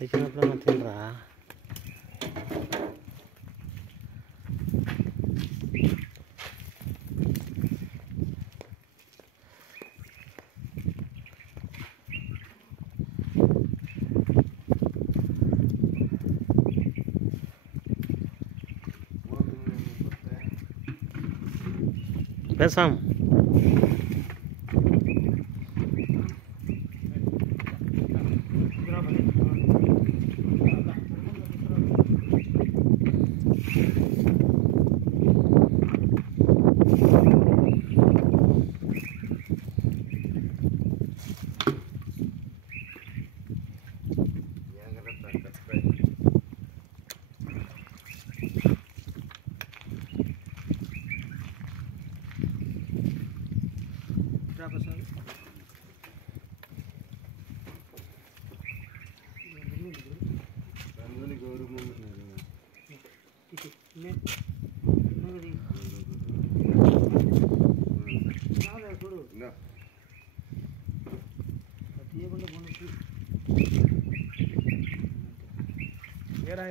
తెచ్చినప్పుడు తినరా పెసాం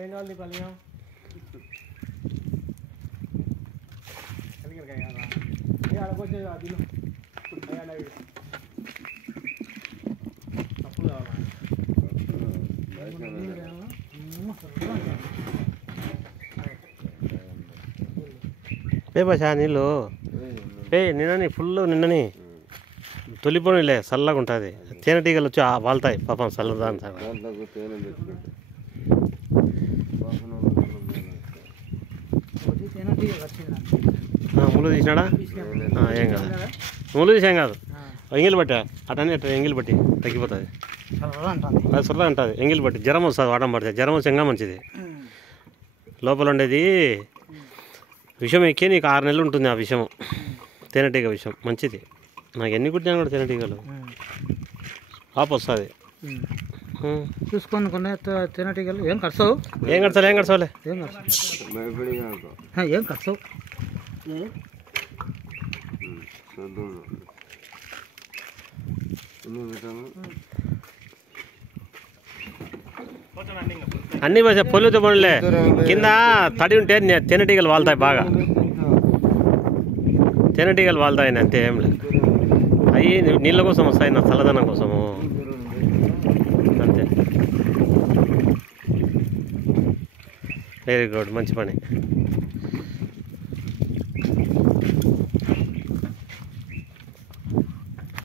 ఏం కావాలి నీకు అలిగా అడగొచ్చే తిను తప్పు కావాలా పేపా నీళ్ళు పే నిన్నని ఫుల్ నిన్నని తొలిపోనిలే చల్లగా ఉంటుంది తేనెటీగలు వచ్చి వాళ్తాయి పాపం చల్లదాని ముళ్ళు తీసినాడా ఏం కాదు ముళ్ళు తీసేం కాదు ఎంగిల్ బట్టి అటన్నీ అట్లా ఎంగిల్ బట్టి తగ్గిపోతుంది అది సొర్ర అంటుంది ఎంగిల్ బట్టి జ్వరం వస్తుంది వాడడం పడితే జ్వరం వచ్చి ఇంకా మంచిది లోపల ఉండేది విషం ఎక్కి నీకు 6 నెలలు ఉంటుంది ఆ విషయం తేనెటీగ విషయం మంచిది నాకు ఎన్ని కుట్టినా కూడా తేనెటీగలు ఆపు వస్తుంది చూసుకొని కొన్ని తేనెటీగలు ఏం కడతావు ఏం కడతావు ఏం కడతావులే ఏం కడతావు అన్ని పొల్లుతో పనులే కింద తడి ఉంటే తేనెటీగలు వాళ్తాయి బాగా తేనెటీగలు వాళ్తాయి అంతే ఏం లేదు అవి నీళ్ళ కోసం వస్తాయి నా చల్లదనం కోసము అంతే వెరీ గుడ్ మంచి పని